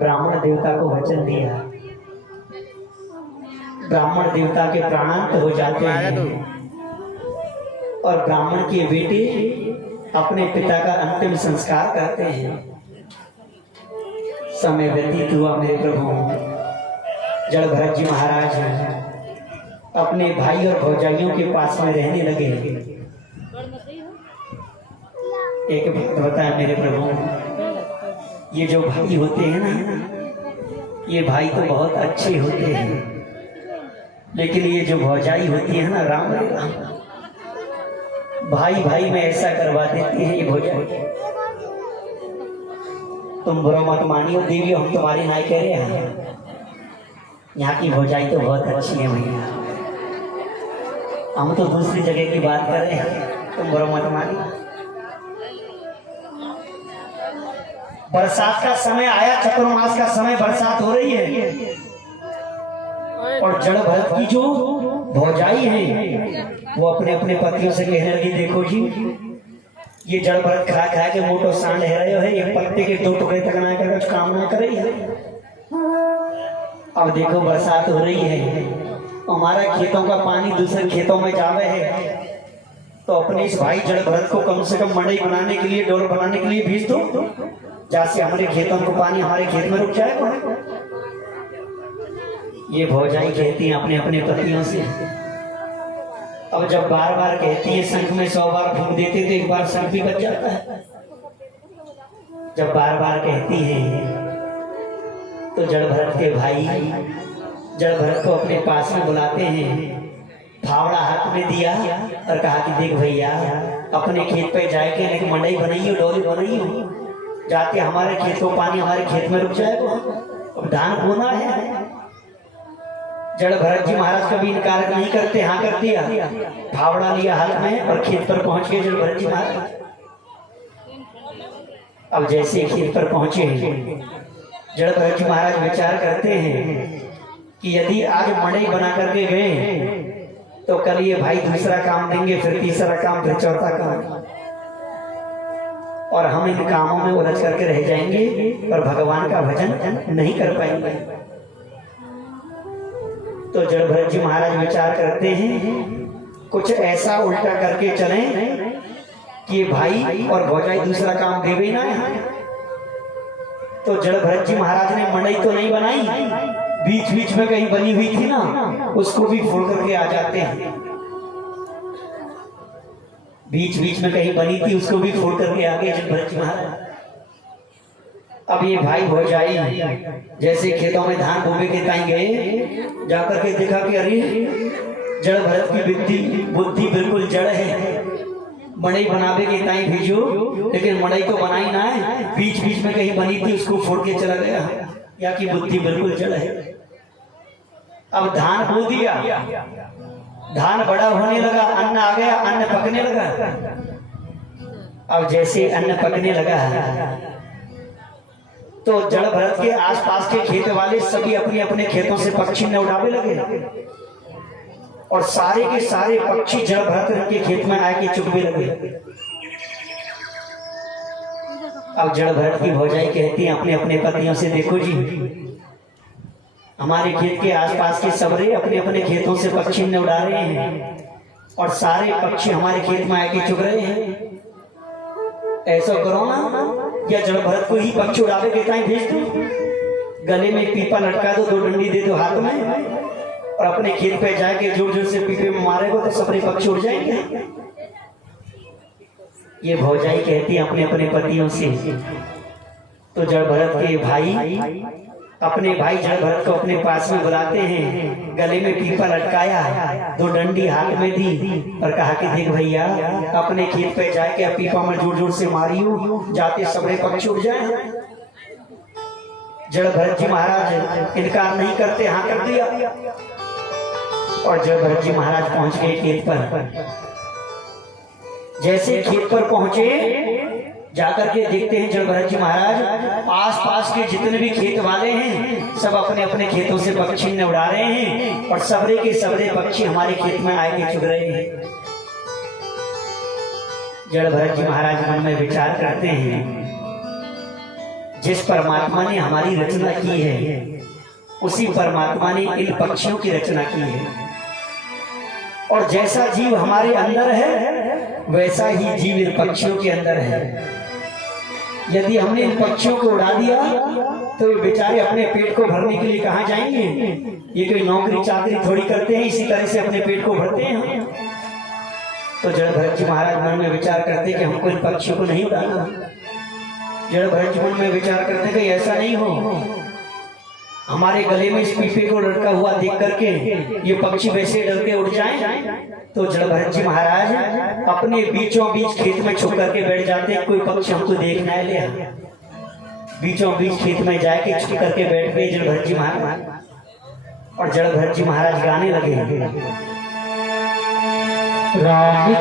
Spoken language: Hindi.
ब्राह्मण देवता को वचन दिया, ब्राह्मण देवता के प्राणांत हो जाते हैं और ब्राह्मण के बेटे अपने पिता का अंतिम संस्कार करते हैं। समय व्यतीत हुआ मेरे प्रभु, जड़ भरत जी महाराज अपने भाई और भौजाइयों के पास में रहने लगे। एक बात बताया मेरे प्रभु, ये जो भाई होते हैं ना, ये भाई तो बहुत अच्छे होते हैं, लेकिन ये जो भौजाई होती है ना, राम राम, भाई भाई में ऐसा करवा देती है ये भौजाई। तुम बुरा मत मानियो देवी, हम तुम्हारी नाई कह रहे हैं, यहाँ की भौजाई तो बहुत अच्छी है भैया, हम तो दूसरी जगह की बात कर रहे हैं, तुम बुरा मत मानियो। बरसात का समय आया, चतुर्मास का समय, बरसात हो रही है और जड़ भरत की जो भौजाई है वो अपने अपने पतियों से कहने लगी, देखो जी ये जड़ भरत खा खा के मोटो सांड है रहे हो, एक पत्ते के 2 टुकड़े तक ना कर कुछ काम ना करे। अब देखो बरसात हो रही है, हमारा खेतों का पानी दूसरे खेतों में जावे है, तो अपने इस भाई जड़ भरत को कम से कम मड़ई बनाने के लिए, डोर बनाने के लिए भेज दो, जैसे हमारे खेतों को पानी हमारे खेत में रुक जाएगा। ये भौजाई कहती हैं अपने अपने पतियों से। अब जब बार बार कहती है, शंख में 100 बार फूंक देते तो एक बार शंख भी बच जाता है। जब बार बार कहती है तो जड़ भरत के भाई जड़ भरत को अपने पास में बुलाते हैं, फावड़ा हाथ में दिया और कहा कि देख भैया, अपने खेत पे जाके एक मंडई बनाइयो, डोली बनाइयो, जाके हमारे खेत को पानी हमारे खेत में रुक जाएगा, अब धान बोना है। जड़ भरत जी महाराज कभी इनकार नहीं करते, हाँ कर दिया, फावड़ा लिया हाथ में और खेत पर पहुंच गए जड़ भरत जी महाराज। अब जैसे खेत पर पहुंचे जड़ भरत जी महाराज विचार करते हैं कि यदि आज मड़ई बना करके गए तो कल ये भाई दूसरा काम देंगे, फिर तीसरा काम, फिर चौथा काम, और हम इन कामों में उलझ करके रह जाएंगे और भगवान का भजन नहीं कर पाएंगे। तो जड़ भरत जी महाराज विचार करते हैं कुछ ऐसा उल्टा करके चलें कि भाई और भौजाई दूसरा काम देवे ना। तो जड़ भरत जी महाराज ने मंडई तो नहीं बनाई, बीच बीच में कहीं बनी हुई थी ना, उसको भी फोड़ करके आ जाते हैं। बीच बीच में कहीं बनी थी उसको भी फोड़ करके आ गए जड़ भरत जी महाराज। अब ये भाई भौजाई जैसे खेतों में धान बोबे के ताई गए, जाकर के देखा कि अरे जड़ भरत की बुद्धि बिल्कुल जड़ है, मड़ई बनावे के ताई भेजो, लेकिन मड़ई तो बनाई ना है, बीच बीच में कहीं बनी थी उसको फोड़ के चला गया, या की बुद्धि बिल्कुल जड़ है। अब धान बो दिया, धान बड़ा होने लगा, अन्न आ गया, अन्न पकने लगा। अब जैसे अन्न पकने लगा तो जड़ भरत के आसपास के खेत वाले सभी अपने अपने खेतों से पक्षी न उड़ावे लगे और सारे के सारे पक्षी जड़ भरत के खेत में आके चुगने लगे। अब जड़ भरत की भौजाई कहती है अपने अपने पतियों से, देखो जी हमारे खेत के आसपास के सबरे अपने अपने खेतों से पक्षी न उड़ा रहे हैं और सारे पक्षी हमारे खेत में आके चुग रहे हैं, ऐसा करो ना, या जड़ भरत को ही पक्षी उड़ावे के ताई भेज दो, गले में पीपा लटका दो, 2 डंडी दे दो हाथ में, और अपने खेत पे जाके जोर जोर से पीपे में मारेगा तो सबरे पक्षी उड़ जाएंगे। ये भौजाई कहती है अपने अपने पतियों से। तो जड़ भरत के भाई अपने भाई जड़ भरत को अपने पास में बुलाते हैं, गले में पीपा लटकाया, 2 डंडी हाथ में दी और कहा कि देख भैया, अपने खेत पे जाके पीपा में जोर जोर से मारियो, जाते सबरे पक्षी उड़ जाए। जड़ भरत जी महाराज इनकार नहीं करते, हाँ कर दिया और जड़ भरत जी महाराज पहुंच गए खेत पर। जैसे खेत पर पहुंचे, जाकर के देखते हैं जड़ भरत जी महाराज आसपास के जितने भी खेत वाले हैं सब अपने अपने खेतों से पक्षी ने उड़ा रहे हैं और सबरे के सबरे पक्षी हमारे खेत में आके चुग रहे हैं। जड़ भरत जी महाराज मन में विचार करते हैं, जिस परमात्मा ने हमारी रचना की है उसी परमात्मा ने इन पक्षियों की रचना की है। और जैसा जीव हमारे अंदर है वैसा ही जीव इन पक्षियों के अंदर है। यदि हमने इन पक्षियों को उड़ा दिया तो ये बेचारे अपने पेट को भरने के लिए कहाँ जाएंगे? ये कोई नौकरी चाकरी थोड़ी करते हैं, इसी तरह से अपने पेट को भरते हैं। तो जड़ भरत जी महाराज मन में विचार करते कि हमको इन पक्षियों को नहीं उड़ाना। जड़ भरत जी मन में विचार करते कि ऐसा नहीं हो, हमारे गले में इस पीपे को लटका हुआ देख करके ये पक्षी वैसे डर के उड़ जाएं। तो जड़ भरत जी महाराज अपने बीचों बीच खेत में छुप करके बैठ जाते हैं, कोई पक्षी हमको देखना है ले। बीचों बीच खेत में जाके छुप करके बैठ गए जड़ भरत जी महाराज। और जड़ भरत जी महाराज गाने लगे, राम